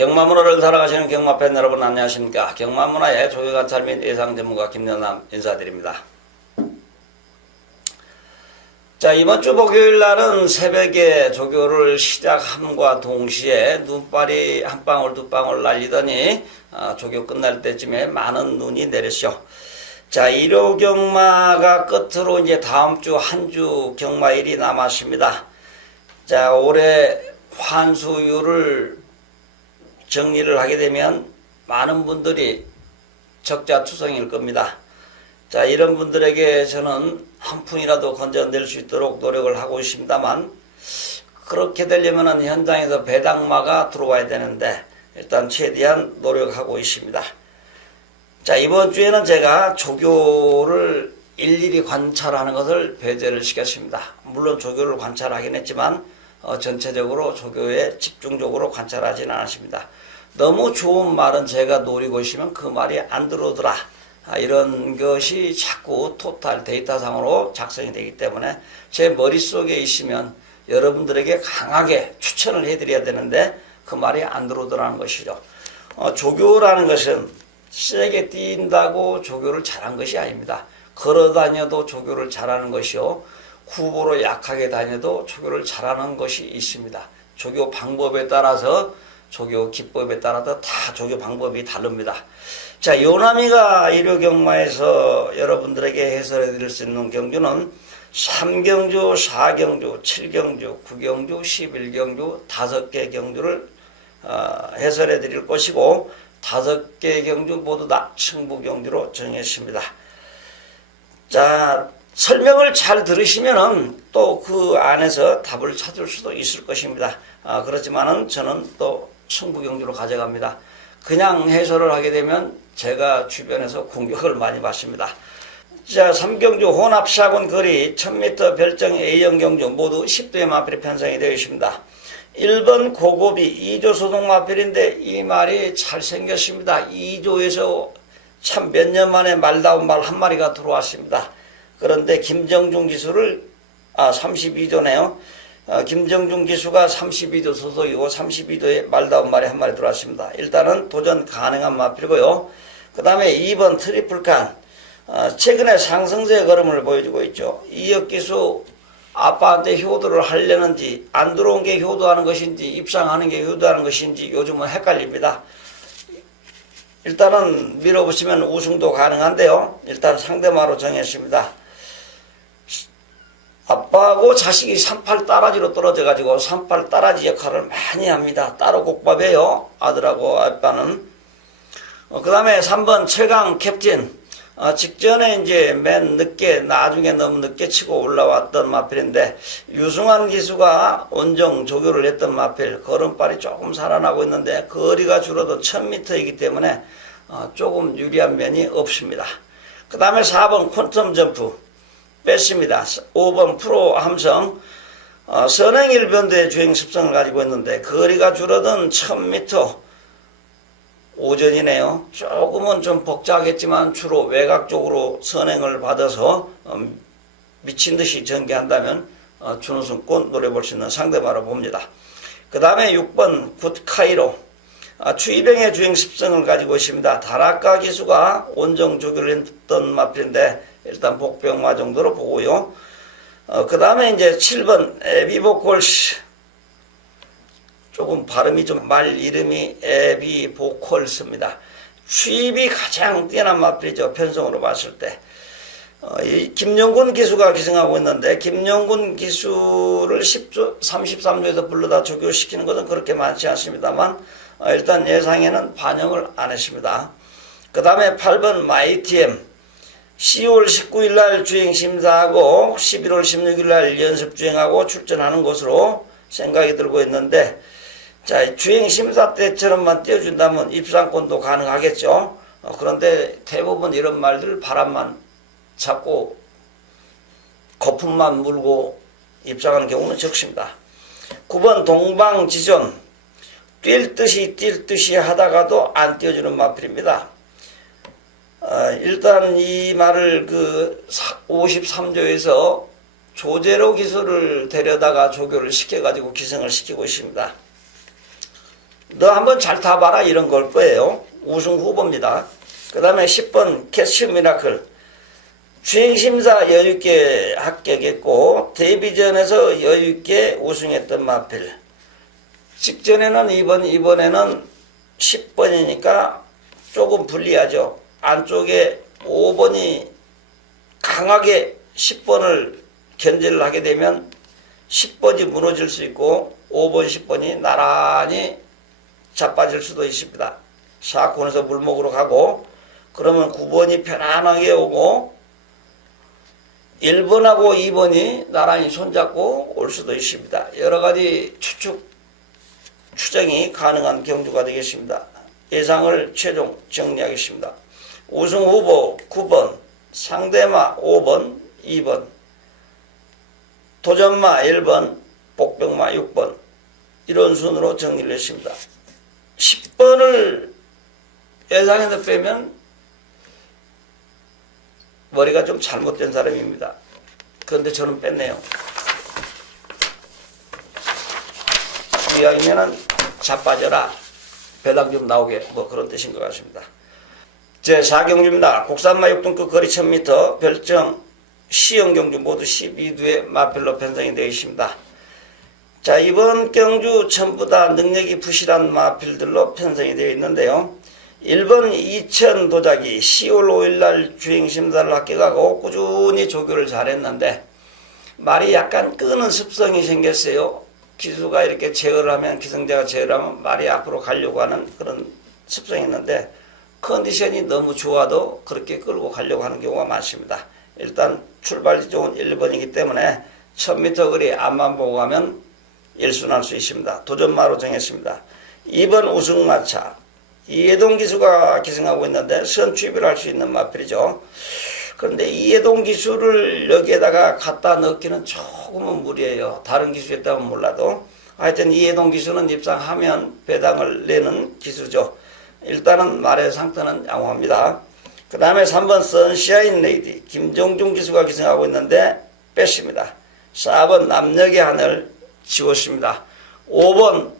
경마문화를 살아가시는 경마팬 여러분 안녕하십니까. 경마문화의 조교관찰 및 예상 전문가 김연남 인사드립니다. 자, 이번 주 목요일 날은 새벽에 조교를 시작함과 동시에 눈발이 한 방울 두 방울 날리더니 조교 끝날 때쯤에 많은 눈이 내렸죠. 자, 일요 경마가 끝으로 이제 다음 주 한 주 경마일이 남았습니다. 자, 올해 환수율을 정리를 하게 되면 많은 분들이 적자투성일 겁니다. 자, 이런 분들에게 저는 한 푼이라도 건져낼 수 있도록 노력을 하고 있습니다만, 그렇게 되려면 현장에서 배당마가 들어와야 되는데 일단 최대한 노력하고 있습니다. 자, 이번 주에는 제가 조교를 일일이 관찰하는 것을 배제를 시켰습니다. 물론 조교를 관찰하긴 했지만 전체적으로 조교에 집중적으로 관찰하지는 않았습니다. 너무 좋은 말은 제가 노리고 있으면 그 말이 안 들어오더라. 이런 것이 자꾸 토탈 데이터상으로 작성이 되기 때문에 제 머릿속에 있으면 여러분들에게 강하게 추천을 해드려야 되는데 그 말이 안 들어오더라는 것이죠. 조교라는 것은 세게 뛴다고 조교를 잘한 것이 아닙니다. 걸어 다녀도 조교를 잘하는 것이요, 후보로 약하게 다녀도 조교를 잘하는 것이 있습니다. 조교 방법에 따라서, 조교 기법에 따라서 다 조교 방법이 다릅니다. 자, 요나미가 일요경마에서 여러분들에게 해설해 드릴 수 있는 경주는 3경주, 4경주, 7경주, 9경주, 11경주 5개 경주를 해설해 드릴 것이고, 5개 경주 모두 다 승부경주로 정했습니다. 자, 설명을 잘 들으시면은 또 그 안에서 답을 찾을 수도 있을 것입니다. 그렇지만은 저는 또 승부경주로 가져갑니다. 그냥 해설을 하게 되면 제가 주변에서 공격을 많이 받습니다. 자, 3경주 혼합사군 거리 1000m 별정 A형 경주 모두 10도의 마필이 편성이 되어 있습니다. 1번 고고비 2조 소동 마필인데 이 말이 잘생겼습니다. 2조에서 참 몇 년 만에 말다운 말 한 마리가 들어왔습니다. 그런데 김정중 기수를 32조네요. 김정중 기수가 32조 소속이고 32조에 말다운 말이 한 마리 들어왔습니다. 일단은 도전 가능한 마필이고요. 그 다음에 2번 트리플칸, 최근에 상승세 걸음을 보여주고 있죠. 이역 기수 아빠한테 효도를 하려는지, 안 들어온 게 효도하는 것인지, 입상하는 게 효도하는 것인지 요즘은 헷갈립니다. 일단은 밀어붙이면 우승도 가능한데요. 일단 상대마로 정했습니다. 아빠하고 자식이 38 따라지로 떨어져 가지고 38 따라지 역할을 많이 합니다. 따로 곡밥이에요, 아들하고 아빠는. 그 다음에 3번 최강 캡틴, 직전에 이제 맨 늦게, 나중에 너무 늦게 치고 올라왔던 마필인데, 유승환 기수가 원정 조교를 했던 마필, 걸음발이 조금 살아나고 있는데 거리가 줄어도 1000m이기 때문에 조금 유리한 면이 없습니다. 그 다음에 4번 퀀텀 점프 뺐습니다. 5번 프로 함성, 선행일변도의 주행 습성을 가지고 있는데 거리가 줄어든 1000m 오전이네요. 조금은 좀 복잡하겠지만 주로 외곽 쪽으로 선행을 받아서 미친듯이 전개한다면 준우승권 노려볼 수 있는 상대마로 봅니다. 그 다음에 6번 굿카이로, 추이병의 주행 습성을 가지고 있습니다. 다라카 기수가 원정 조교를 했던 마필인데 일단 복병마 정도로 보고요. 그 다음에 이제 7번 에비보콜스, 조금 발음이 좀 말 이름이 에비보콜스입니다. 수입이 가장 뛰어난 마필이죠, 편성으로 봤을 때. 이 김영군 기수가 기승하고 있는데, 김영군 기수를 33조에서 불러다 조교시키는 것은 그렇게 많지 않습니다만 일단 예상에는 반영을 안 했습니다. 그 다음에 8번 마이티엠, 10월 19일 날 주행 심사하고 11월 16일 날 연습 주행하고 출전하는 것으로 생각이 들고 있는데, 자, 주행 심사 때처럼만 띄워준다면 입상권도 가능하겠죠. 그런데 대부분 이런 말들 바람만 잡고 거품만 물고 입상하는 경우는 적습니다. 9번 동방지존, 뛸 듯이 하다가도 안 띄워주는 마필입니다. 일단 이 말을 53조에서 조제로 기수를 데려다가 조교를 시켜가지고 기승을 시키고 있습니다. 너 한번 잘 타봐라 이런 걸 거예요. 우승 후보입니다. 그 다음에 10번 캐치 미라클. 주행심사 여유있게 합격했고 데뷔전에서 여유있게 우승했던 마필. 직전에는 이번에는 10번이니까 조금 불리하죠. 안쪽에 5번이 강하게 10번을 견제를 하게 되면 10번이 무너질 수 있고 5번, 10번이 나란히 자빠질 수도 있습니다. 사건에서 물목으로 가고 그러면 9번이 편안하게 오고 1번하고 2번이 나란히 손잡고 올 수도 있습니다. 여러가지 추정이 가능한 경주가 되겠습니다. 예상을 최종 정리하겠습니다. 우승 후보 9번, 상대마 5번, 2번, 도전마 1번, 복병마 6번 이런 순으로 정리를 했습니다. 10번을 예상해서 빼면 머리가 좀 잘못된 사람입니다. 그런데 저는 뺐네요. 이왕이면은 자빠져라. 배당 좀 나오게 뭐 그런 뜻인 것 같습니다. 제4경주입니다. 국산마 6등급 거리 1000m 별정 시형경주 모두 12두의 마필로 편성이 되어 있습니다. 자, 이번 경주 전부 다 능력이 부실한 마필들로 편성이 되어 있는데요. 1번 2000 도자기 10월 5일날 주행심사를 합격하고 꾸준히 조교를 잘했는데 말이 약간 끄는 습성이 생겼어요. 기수가 이렇게 제어를 하면, 기승자가 제어를 하면 말이 앞으로 가려고 하는 그런 습성이 있는데 컨디션이 너무 좋아도 그렇게 끌고 가려고 하는 경우가 많습니다. 일단 출발이 좋은 1번이기 때문에 1000m 거리 앞만 보고 가면 1순할 수 있습니다. 도전마로 정했습니다. 2번 우승마차 이해동 기수가 기승하고 있는데 선취입을 할 수 있는 마필이죠. 그런데 이해동 기수를 여기에다가 갖다 넣기는 조금은 무리예요. 다른 기수였다면 몰라도 하여튼 이해동 기수는 입상하면 배당을 내는 기수죠. 일단은 말의 상태는 양호합니다. 그 다음에 3번 선샤인 레이디 김종중 기수가 기승하고 있는데 뺐습니다. 4번 남녘의 하늘 지웠습니다. 5번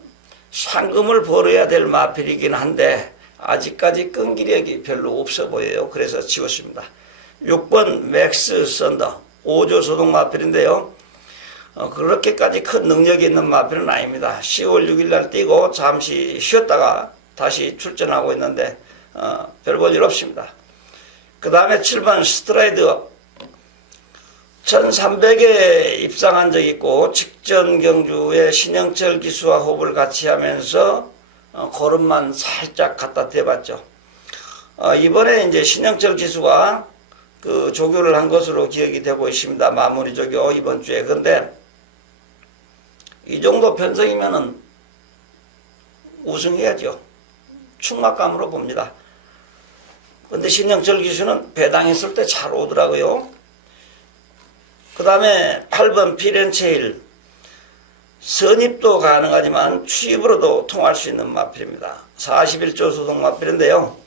상금을 벌어야 될 마필이긴 한데 아직까지 끈기력이 별로 없어 보여요. 그래서 지웠습니다. 6번 맥스 썬더 5조 소동 마필인데요. 그렇게까지 큰 능력이 있는 마필은 아닙니다. 10월 6일날 뛰고 잠시 쉬었다가 다시 출전하고 있는데 별 볼 일 없습니다. 그 다음에 7번 스트라이드업 1300에 입상한 적이 있고 직전 경주에 신영철 기수와 호흡을 같이 하면서 걸음만 살짝 갖다 대봤죠. 이번에 이제 신영철 기수가 그 조교를 한 것으로 기억이 되고 있습니다. 마무리 조교 이번 주에. 그런데 이 정도 편성이면은 우승해야죠. 충막감으로 봅니다. 그런데 신영철 기수는 배당했을 때 잘 오더라고요. 그 다음에 8번 피렌체일 선입도 가능하지만 취입으로도 통할 수 있는 마필입니다. 41조 소속 마필인데요.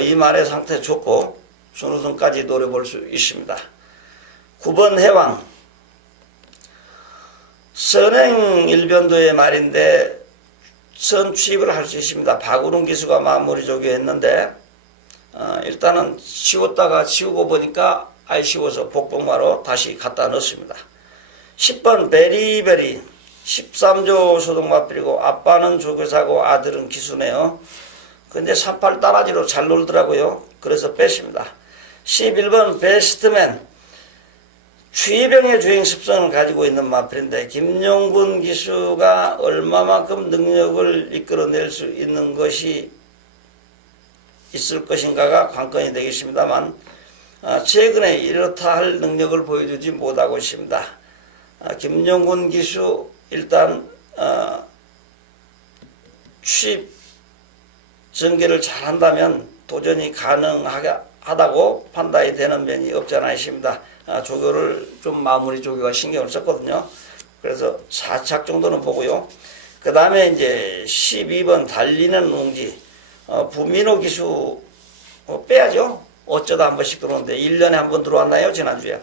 이 말의 상태 좋고 준우승까지 노려볼 수 있습니다. 9번 해왕 선행 일변도의 말인데 선 취입을 할 수 있습니다. 박우릉 기수가 마무리 조교했는데 일단은 지웠다가 지우고 보니까 아쉬워서 복봉마로 다시 갖다 넣습니다. 10번 베리베리 13조 소독마필이고 아빠는 조교사고 아들은 기수네요. 근데 38 따라지로 잘 놀더라고요. 그래서 뺐습니다. 11번 베스트맨 취병의 주행 습성을 가지고 있는 마필인데 김용군 기수가 얼마만큼 능력을 이끌어낼 수 있는 것이 있을 것인가가 관건이 되겠습니다만 최근에 이렇다 할 능력을 보여주지 못하고 있습니다. 김용군 기수 일단 취입 전개를 잘한다면 도전이 가능하다고 판단이 되는 면이 없지 않아 있습니다. 조교를 좀 마무리 조교가 신경을 썼거든요. 그래서 4착 정도는 보고요. 그 다음에 이제 12번 달리는 웅지 부민호 기수 빼야죠. 어쩌다 한 번씩 들어오는데 1년에 한 번 들어왔나요? 지난주에.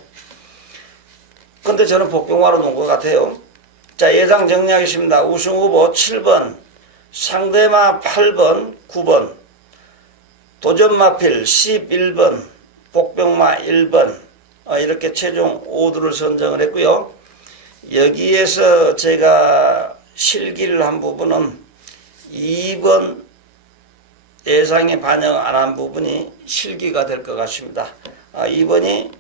근데 저는 복병화로 놓은 것 같아요. 자, 예상 정리하겠습니다. 우승 후보 7번 상대마 8번, 9번, 도전마필 11번, 복병마 1번, 이렇게 최종 5두를 선정을 했고요. 여기에서 제가 실기를 한 부분은 2번 예상에 반영 안 한 부분이 실기가 될 것 같습니다. 2번이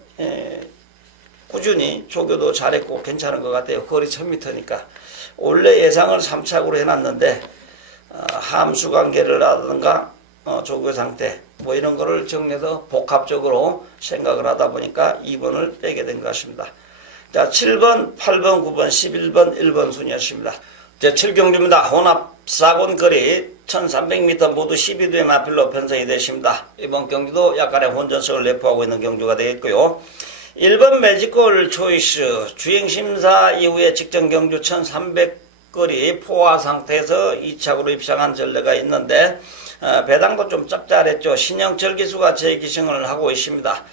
꾸준히 조교도 잘했고 괜찮은 것 같아요. 거리 1000m니까. 원래 예상을 3착으로 해놨는데 함수 관계를 하든가 조교 상태 뭐 이런 거를 정리해서 복합적으로 생각을 하다 보니까 2번을 빼게 된 것 같습니다. 자, 7번, 8번, 9번, 11번, 1번 순이었습니다. 제 7경주입니다. 혼합 4곤 거리 1300m 모두 12두의 마필로 편성이 되십니다. 이번 경주도 약간의 혼전성을 내포하고 있는 경주가 되겠고요. 1번 매직골 초이스 주행심사 이후에 직전 경주 1300거리 포화 상태에서 2착으로 입상한 전례가 있는데 배당도 좀 짭짤했죠. 신영철 기수가 재기승을 하고 있습니다.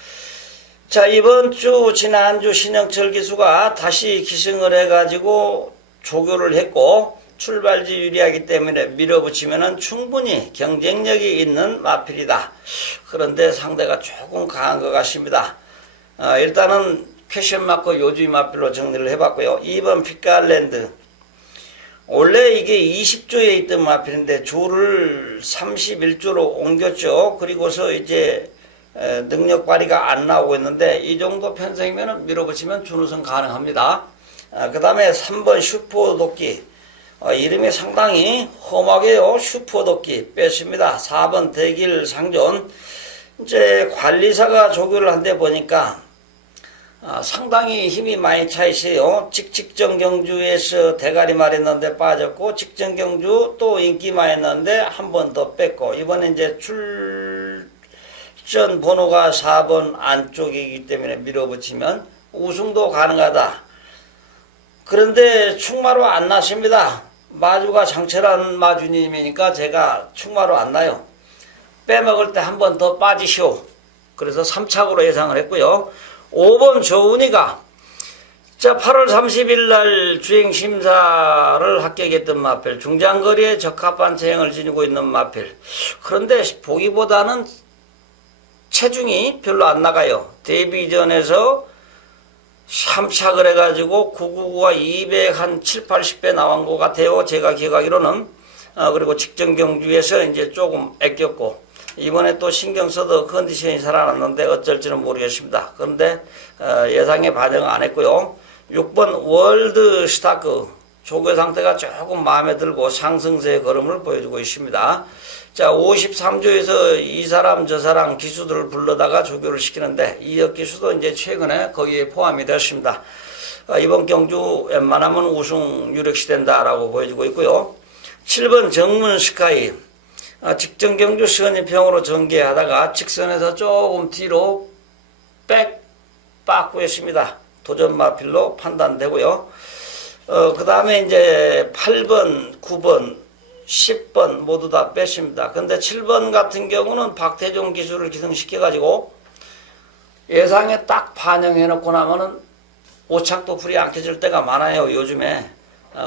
자, 이번 주 지난주 신영철 기수가 다시 기승을 해가지고 조교를 했고 출발지 유리하기 때문에 밀어붙이면 충분히 경쟁력이 있는 마필이다. 그런데 상대가 조금 강한 것 같습니다. 일단은 퀘션마크 요주의 마필로 정리를 해봤고요. 2번 피칼랜드 원래 이게 20조에 있던 마필인데 조를 31조로 옮겼죠. 그리고서 이제 능력 발휘가 안 나오고 있는데 이 정도 편성이면 밀어붙이면 준우승 가능합니다. 그 다음에 3번 슈퍼도끼 이름이 상당히 험하게요. 슈퍼도끼 뺐습니다. 4번 대길 상존 이제 관리사가 조교를 한데 보니까 상당히 힘이 많이 차 있어요. 직전 경주에서 대가리 말했는데 빠졌고 직전 경주 또 인기만 했는데 한 번 더 뺐고 이번에 이제 출전 번호가 4번 안쪽이기 때문에 밀어붙이면 우승도 가능하다. 그런데 충마로 안 났습니다. 마주가 장철한 마주님이니까 제가 충마로 안 나요. 빼먹을 때 한 번 더 빠지시오. 그래서 3착으로 예상을 했고요. 5번 조은이가 자 8월 30일 날 주행심사를 합격했던 마필 중장거리에 적합한 체형을 지니고 있는 마필. 그런데 보기보다는 체중이 별로 안 나가요. 데뷔 전에서 3착을 해가지고 999가 207, 80배 나온 것 같아요. 제가 기억하기로는. 그리고 직전 경주에서 이제 조금 아꼈고, 이번에 또 신경 써도 컨디션이 살아났는데 어쩔지는 모르겠습니다. 그런데, 예상에 반영 안 했고요. 6번 월드 스타크. 조교 상태가 조금 마음에 들고 상승세의 걸음을 보여주고 있습니다. 자, 53조에서 이 사람 저 사람 기수들을 불러다가 조교를 시키는데 이역 기수도 이제 최근에 거기에 포함이 되었습니다. 이번 경주 웬만하면 우승 유력시 된다라고 보여주고 있고요. 7번 정문 스카이 직전 경주 선입형으로 전개하다가 직선에서 조금 뒤로 백 빠꾸했습니다. 도전 마필로 판단되고요. 그 다음에 이제 8번, 9번, 10번 모두 다 뺐습니다. 근데 7번 같은 경우는 박태종 기술을 기승시켜가지고 예상에 딱 반영해놓고 나면은 오착도 풀이 안 켜질 때가 많아요, 요즘에.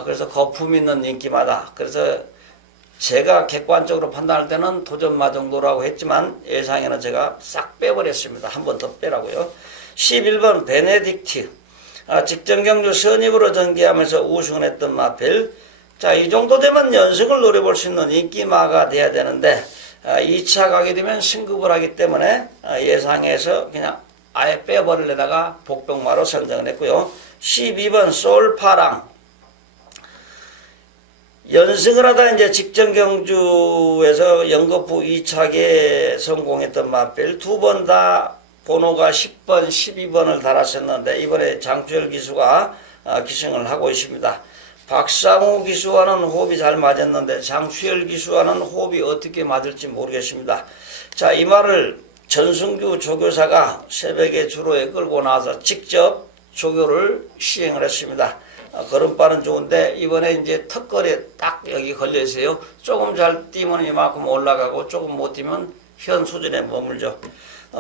그래서 거품 있는 인기마다. 그래서 제가 객관적으로 판단할 때는 도전마 정도라고 했지만 예상에는 제가 싹 빼버렸습니다. 한 번 더 빼라고요. 11번 베네딕트. 직전 경주 선입으로 전개하면서 우승을 했던 마필. 자, 이 정도 되면 연승을 노려볼 수 있는 인기마가 돼야 되는데 2차 가게 되면 승급을 하기 때문에 예상해서 그냥 아예 빼버리려다가 복병마로 선정을 했고요. 12번 솔파랑 연승을 하다 이제 직전 경주에서 연거푸 2착에 성공했던 마필 두 번 다 번호가 10번, 12번을 달았었는데 이번에 장주열 기수가 기승을 하고 있습니다. 박상우 기수와는 호흡이 잘 맞았는데 장추열 기수와는 호흡이 어떻게 맞을지 모르겠습니다. 자, 이 말을 전승규 조교사가 새벽에 주로에 끌고 나와서 직접 조교를 시행을 했습니다. 걸음발은 좋은데 이번에 이제 턱걸이에 딱 여기 걸려 있어요. 조금 잘 뛰면 이만큼 올라가고 조금 못 뛰면 현 수준에 머물죠.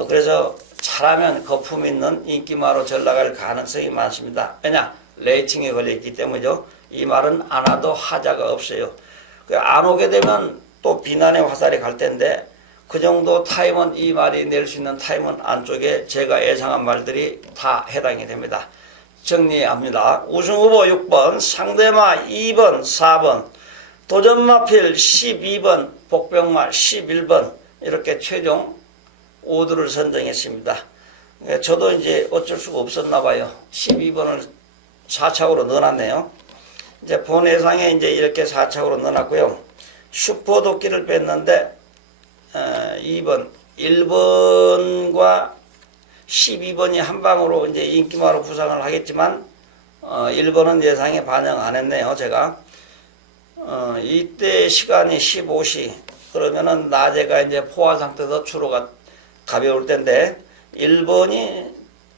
그래서 잘하면 거품 있는 인기마로 전락할 가능성이 많습니다. 왜냐? 레이팅에 걸려있기 때문이죠. 이 말은 안 와도 하자가 없어요. 안 오게 되면 또 비난의 화살이 갈 텐데 그 정도 타임은 이 말이 낼 수 있는 타임은 안쪽에 제가 예상한 말들이 다 해당이 됩니다. 정리합니다. 우승후보 6번, 상대마 2번, 4번, 도전마필 12번, 복병말 11번 이렇게 최종 5두를 선정했습니다. 저도 이제 어쩔 수가 없었나 봐요. 12번을 4착으로 넣어놨네요. 이제 본예상에 이제 이렇게 4착으로 넣어놨고요. 슈퍼도끼를 뺐는데 2번, 1번과 12번이 한 방으로 이제 인기마로 부상을 하겠지만 1번은 예상에 반영 안 했네요. 제가 이때 시간이 15시 그러면은 낮에가 이제 포화 상태에서 추로가 가벼울 텐데 1번이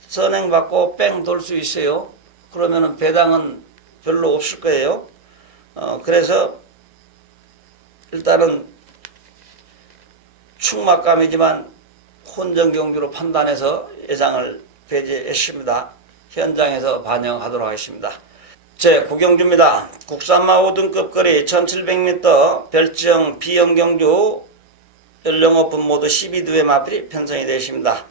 선행받고 뺑 돌 수 있어요. 그러면은 배당은 별로 없을 거예요. 그래서 일단은 충막감이지만 혼전 경주로 판단해서 예상을 배제했습니다. 현장에서 반영하도록 하겠습니다. 제 9경주입니다. 국산마 5등급 거리 1700m 별정 비영경주 연령오픈 모두 12두의 마필이 편성이 되어 있습니다.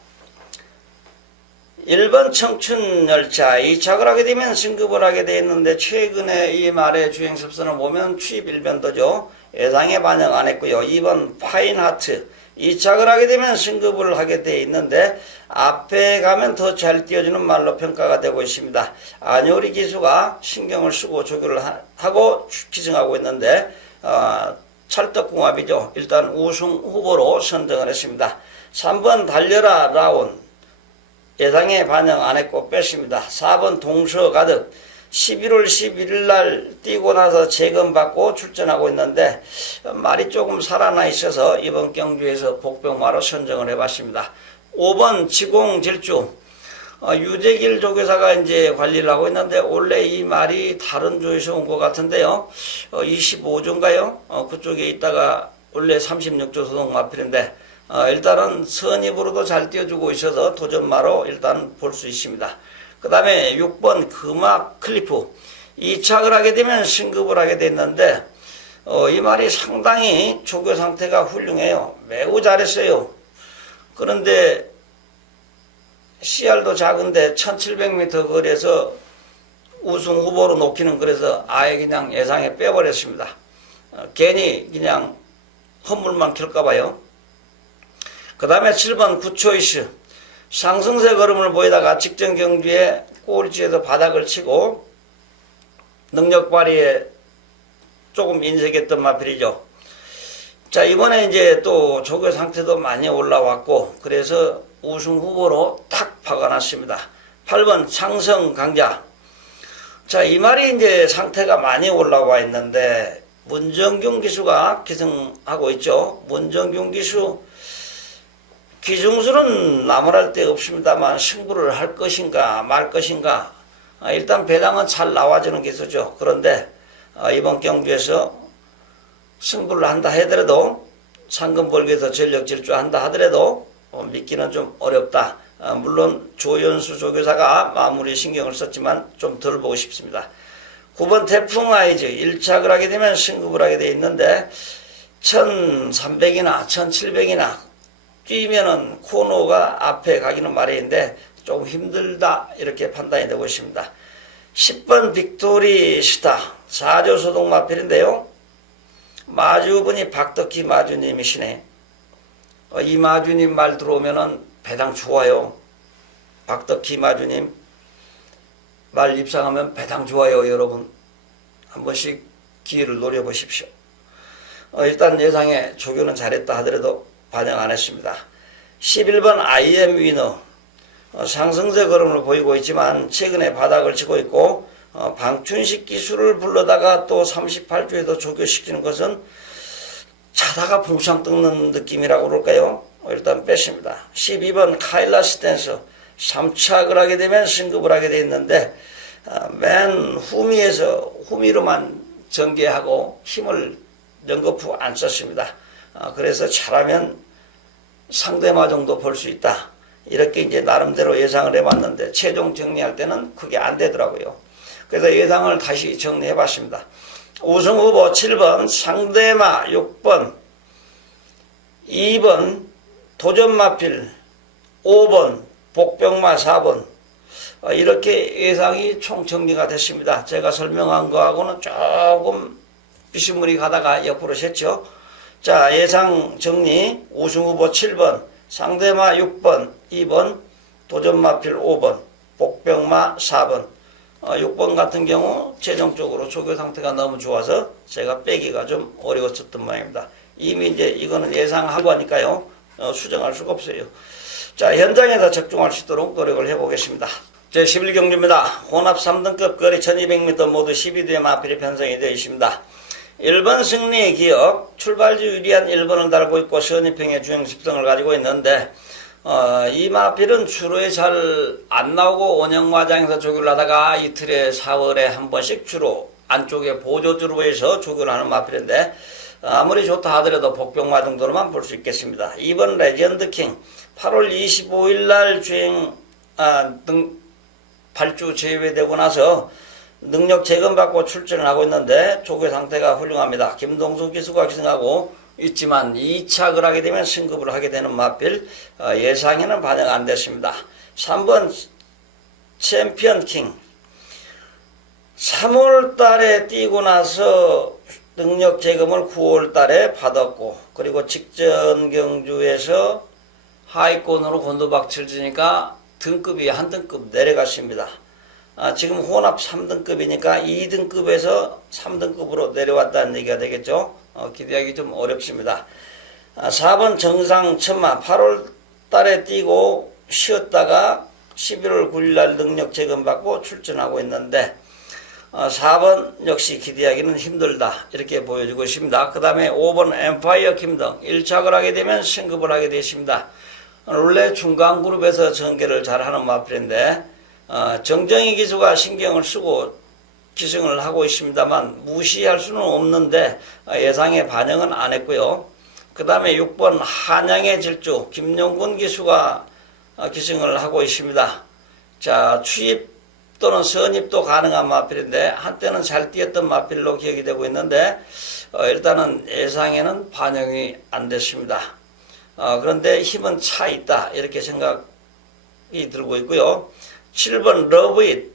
1번 청춘열차 2착을 하게 되면 승급을 하게 되어 있는데 최근에 이 말의 주행습선을 보면 취입 일변도죠. 예상에 반영 안 했고요. 2번 파인하트 2착을 하게 되면 승급을 하게 되어 있는데 앞에 가면 더 잘 뛰어주는 말로 평가가 되고 있습니다. 안효리 기수가 신경을 쓰고 조교를 하고 기승하고 있는데 찰떡궁합이죠. 일단 우승 후보로 선정을 했습니다. 3번 달려라 라온 예상에 반영 안 했고 뺐습니다. 4번 동서 가득 11월 11일 날 뛰고 나서 재검받고 출전하고 있는데 말이 조금 살아나 있어서 이번 경주에서 복병마로 선정을 해봤습니다. 5번 지공질주 유재길 조교사가 이제 관리를 하고 있는데 원래 이 말이 다른 조에서 온 것 같은데요. 25조인가요? 그쪽에 있다가 원래 36조 소속 마필인데 일단은 선입으로도 잘 띄워주고 있어서 도전마로 일단 볼 수 있습니다. 그 다음에 6번 금악 클리프 2착을 하게 되면 승급을 하게 됐는데 이 말이 상당히 조교 상태가 훌륭해요. 매우 잘했어요. 그런데 CR도 작은데 1700m 거리에서 우승 후보로 놓기는 그래서 아예 그냥 예상에 빼버렸습니다. 괜히 그냥 헛물만 켤까봐요. 그 다음에 7번 굿초이스 상승세 걸음을 보이다가 직전 경주에 꼴찌에서 바닥을 치고 능력 발휘에 조금 인색했던 마필이죠. 자, 이번에 이제 또 조교 상태도 많이 올라왔고 그래서 우승 후보로 탁 박아놨습니다. 8번 창성 강자. 자, 이 말이 이제 상태가 많이 올라와 있는데 문정균 기수가 기승하고 있죠. 문정균 기수 기중수는 나무랄 데 없습니다만 승부를 할 것인가 말 것인가 일단 배당은 잘 나와주는 기수죠. 그런데 이번 경주에서 승부를 한다 하더라도 상금 벌기 위해서 전력 질주한다 하더라도 믿기는 좀 어렵다. 물론 조연수 조교사가 마무리 신경을 썼지만 좀 덜 보고 싶습니다. 9번 태풍 아이즈 1착을 하게 되면 승급을 하게 돼 있는데 1300이나 1700이나 뛰면은 코너가 앞에 가기는 마련인데 조금 힘들다 이렇게 판단이 되고 있습니다. 10번 빅토리 스타 4조 소속 마필인데요. 마주분이 박덕희 마주님이시네. 이 마주님 말 들어오면은 배당 좋아요. 박덕희 마주님 말 입상하면 배당 좋아요. 여러분 한 번씩 기회를 노려보십시오. 일단 예상에 조교는 잘했다 하더라도 반영 안 했습니다. 11번 IM 위너 상승세 걸음을 보이고 있지만 최근에 바닥을 치고 있고 방춘식 기술을 불러다가 또 38조에도 조교시키는 것은 자다가 봉창 뜯는 느낌이라고 그럴까요? 일단 뺐습니다. 12번 카일라 스탠서 3착을 하게 되면 승급을 하게 돼 있는데 맨 후미로만 전개하고 힘을 연거푸 안 썼습니다. 그래서 잘하면 상대마 정도 볼 수 있다. 이렇게 이제 나름대로 예상을 해봤는데 최종 정리할 때는 그게 안 되더라고요. 그래서 예상을 다시 정리해 봤습니다. 우승 후보 7번 상대마 6번, 2번 도전마필 5번, 복병마 4번. 이렇게 예상이 총 정리가 됐습니다. 제가 설명한 거하고는 조금 비스무리 가다가 옆으로 샜죠. 자, 예상 정리. 우승 후보 7번, 상대마 6번, 2번, 도전마필 5번, 복병마 4번. 6번 같은 경우 최종적으로 조교 상태가 너무 좋아서 제가 빼기가 좀 어려웠었던 모양입니다. 이미 이제 이거는 예상하고 하니까요. 수정할 수가 없어요. 자, 현장에서 적중할 수 있도록 노력을 해보겠습니다. 제11경주입니다. 혼합 3등급 거리 1200m 모두 12두의 마필이 편성이 되어 있습니다. 1번 승리의 기억, 출발지 유리한 1번을 달고 있고 선입행의 주행 습성을 가지고 있는데 이 마필은 주로에 잘 안 나오고 원형마장에서 조교를 하다가 이틀에 4월에 한 번씩 주로 안쪽에 보조주로에서 조교를 하는 마필인데 아무리 좋다 하더라도 복병마 정도로만 볼 수 있겠습니다. 2번 레전드킹 8월 25일 날 주행 발주 제외되고 나서 능력 재검받고 출전을 하고 있는데 조교 상태가 훌륭합니다. 김동수 기수가 기승하고 있지만 2착을 하게 되면 승급을 하게 되는 마필 예상에는 반영 안 됐습니다. 3번 챔피언킹 3월 달에 뛰고 나서 능력 재검을 9월 달에 받았고 그리고 직전 경주에서 하위권으로 곤도박치를 지니까 등급이 한 등급 내려갔습니다. 지금 혼합 3등급이니까 2등급에서 3등급으로 내려왔다는 얘기가 되겠죠. 기대하기 좀 어렵습니다. 4번 정상 천마 8월 달에 뛰고 쉬었다가 11월 9일 날 능력 재검받고 출전하고 있는데 4번 역시 기대하기는 힘들다 이렇게 보여주고 있습니다. 그 다음에 5번 엠파이어 킹덤 1착을 하게 되면 승급을 하게 되어 있습니다. 원래 중간 그룹에서 전개를 잘하는 마필인데 정정희 기수가 신경을 쓰고 기승을 하고 있습니다만 무시할 수는 없는데 예상에 반영은 안 했고요. 그 다음에 6번 한양의 질주 김용군 기수가 기승을 하고 있습니다. 자, 취입 또는 선입도 가능한 마필인데 한때는 잘 뛰었던 마필로 기억이 되고 있는데 일단은 예상에는 반영이 안 됐습니다. 그런데 힘은 차 있다 이렇게 생각이 들고 있고요. 7번 러브잇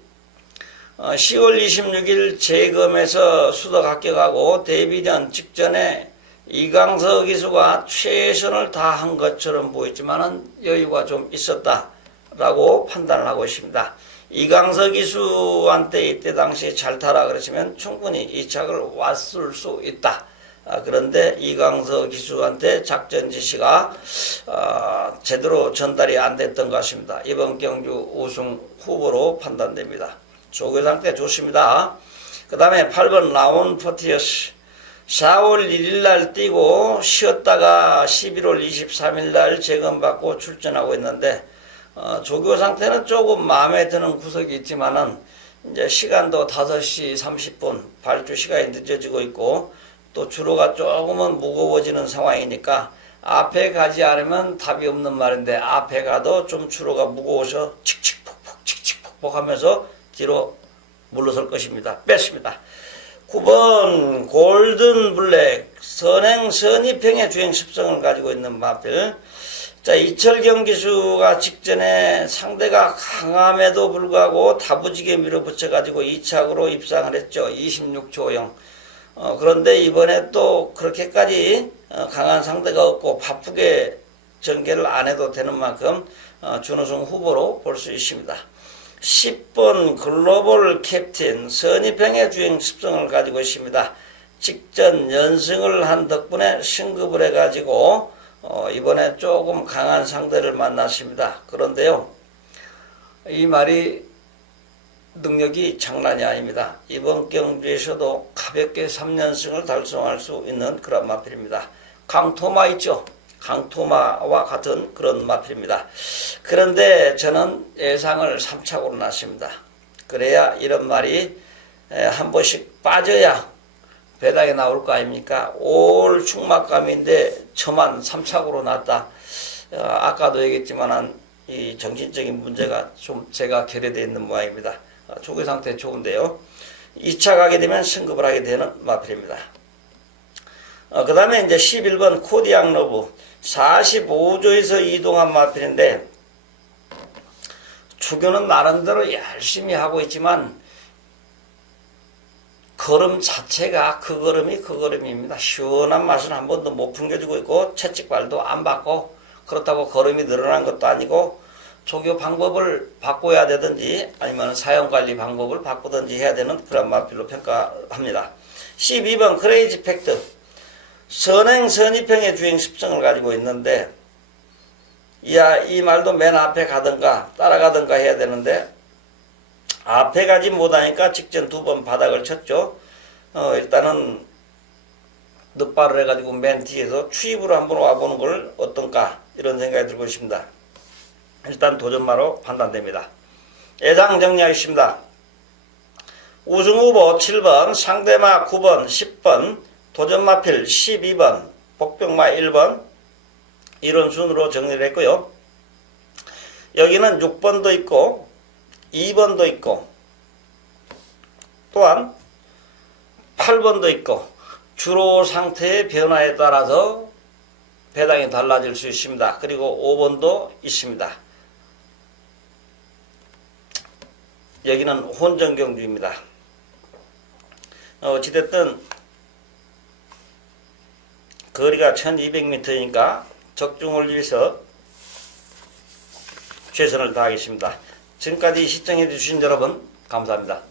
10월 26일 재검에서 수덕 합격하고 데뷔전 직전에 이강석 기수가 최선을 다한 것처럼 보였지만은 여유가 좀 있었다라고 판단을 하고 있습니다. 이강석 기수한테 이때 당시에 잘 타라 그러시면 충분히 2착을 왔을 수 있다. 그런데 이강석 기수한테 작전 지시가 제대로 전달이 안 됐던 것 같습니다. 이번 경주 우승 후보로 판단됩니다. 조교 상태 좋습니다. 그 다음에 8번 라온 포티어스 4월 1일 날 뛰고 쉬었다가 11월 23일 날 재검받고 출전하고 있는데 조교 상태는 조금 마음에 드는 구석이 있지만은 이제 시간도 5시 30분 발주 시간이 늦어지고 있고 또 주로가 조금은 무거워지는 상황이니까 앞에 가지 않으면 답이 없는 말인데 앞에 가도 좀 주로가 무거워서 칙칙폭폭 하면서 뒤로 물러설 것입니다. 뺐습니다. 9번 골든 블랙 선행 선입행의 주행 습성을 가지고 있는 마필. 자, 이철경 기수가 직전에 상대가 강함에도 불구하고 다부지게 밀어붙여 가지고 2착으로 입상을 했죠. 26초형. 그런데 이번에 또 그렇게까지 강한 상대가 없고 바쁘게 전개를 안 해도 되는 만큼 준우승 후보로 볼 수 있습니다. 10번 글로벌 캡틴 선입행의 주행 습성을 가지고 있습니다. 직전 연승을 한 덕분에 승급을 해가지고 이번에 조금 강한 상대를 만났습니다. 그런데요, 이 말이 능력이 장난이 아닙니다. 이번 경주에서도 가볍게 3연승을 달성할 수 있는 그런 마필입니다. 강토마 있죠? 강토마와 같은 그런 마필입니다. 그런데 저는 예상을 3착으로 놨습니다. 그래야 이런 말이 한 번씩 빠져야 배당에 나올 거 아닙니까? 올 충막감인데 저만 3착으로 놨다. 아까도 얘기했지만 이 정신적인 문제가 좀 제가 결여되어 있는 모양입니다. 조교 상태 좋은데요. 2차 가게 되면 승급을 하게 되는 마필입니다. 그 다음에 이제 11번 코디앙 러브 45조에서 이동한 마필인데 주교는 나름대로 열심히 하고 있지만 걸음 자체가 그 걸음입니다. 시원한 맛은 한 번도 못 풍겨주고 있고 채찍발도 안 받고 그렇다고 걸음이 늘어난 것도 아니고 조교 방법을 바꿔야 되든지 아니면 사용관리 방법을 바꾸든지 해야 되는 그런 마필로 평가합니다. 12번 크레이지 팩트 선행 선입형의 주행 습성을 가지고 있는데 이 말도 맨 앞에 가든가 따라가든가 해야 되는데 앞에 가지 못하니까 직전 2번 바닥을 쳤죠. 일단은 늑발을 해가지고 맨 뒤에서 추입으로 한번 와보는 걸 어떤가 이런 생각이 들고 있습니다. 일단 도전마로 판단됩니다. 예상 정리하겠습니다. 우승후보 7번, 상대마 9번, 10번, 도전마필 12번, 복병마 1번 이런 순으로 정리를 했고요. 여기는 6번도 있고 2번도 있고 또한 8번도 있고 주로 상태의 변화에 따라서 배당이 달라질 수 있습니다. 그리고 5번도 있습니다. 여기는 혼전경주입니다. 어찌됐든 거리가 1200m니까 적중을 위해서 최선을 다하겠습니다. 지금까지 시청해 주신 여러분 감사합니다.